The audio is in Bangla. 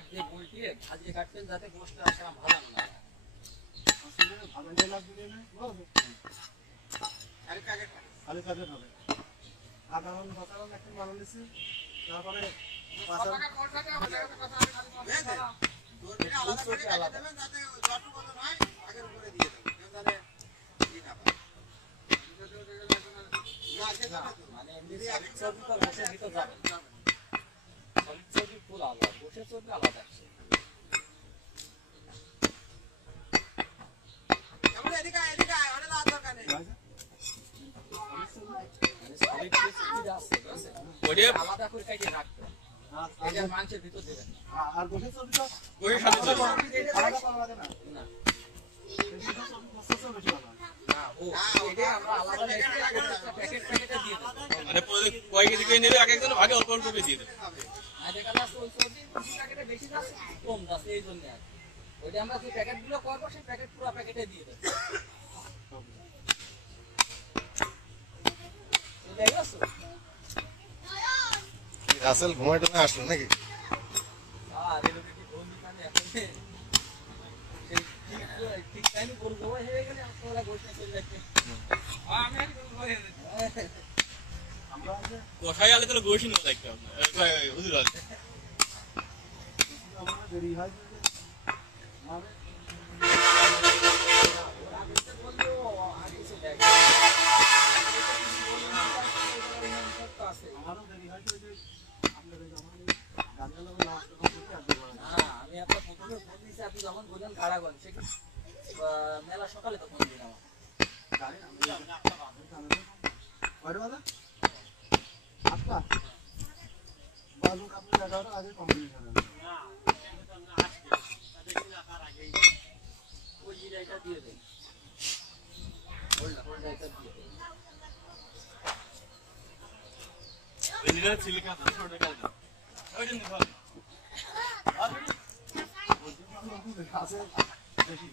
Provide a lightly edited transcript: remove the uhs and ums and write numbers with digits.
কাট দিয়ে বলটিয়ে ভাজিয়ে কাটতেন যাতে গোশটা আসলে ভালো না হয়। আসলে ভালো না লাগবে না বুঝছো খালি প্যাকেট হবে আদারন বাতারন একটা মাল নিছি তারপরে পাঁচটা টাকা খরচাতে আমাদের কথা আছে দূরবিনে আলাদা করে কাটে দেবেন যাতে যত কত নয় আগের উপরে দিয়ে দেবেন কেউ জানে কি না পায় মানে এমনি সবজি তো গোশের ভিতর যাবে সবজি ফুল আলাদা গোশের চর্বি আলাদা আছে। আমরা এদিকে এদিকে আরে না দরকার নেই আলাদা করে কেটে রাখতে এটা মাংসের ভিতর দেবেন আর গোশের চর্বি তো গোশের সাথে আলাদা করা লাগে না না বেশি তো মস্ত বেশি ভালো না ও এটা আমরা আলাদা প্যাকেটে দিয়ে দেব মানে কয় কেজি করে নেবে এক একজন ভাগে অল্প অল্প করে দিয়ে দেবে আর দেখা যাচ্ছে ওই সবজি প্যাকেটে বেশি যাচ্ছে কম যাচ্ছে এই জন্য আর ওইটা আমরা যে প্যাকেটগুলো করবো সেই প্যাকেট পুরো প্যাকেটে দিয়ে দেব এটাই আছে রাসেল ঘুমাইতে না আসলো নাকি আর এর কি বন্ধু মানে এখন ঠিক টাইমে করবো হয়ে গেলে আপনারা গোশটা চলে যাচ্ছে আমি আর বলে আমরা কষাই আলে তাহলে গোশই নেওয়া দেখতে আপনার হুজুর আলে আমরা দেরি হয় মানে আমারও দেরি হয় যে আপনাদের আমাদের গাড়ি লাগবে না আমি আপনার প্রথমে ফোন দিয়েছি আপনি যখন বললেন কারাগঞ্জ সে মেলা সকালে তো ফোন দিলাম গাড়ি কয়টা বাজে 8টা বাজু আপনি 11টা আগে কমপ্লিট হবে না ওই জিরাইটা দিয়ে দেন ওইটা দিয়ে দেন এদিকে সিলিকা তো ছোট কাজ ওইটা নিতে হবে আছে বেশি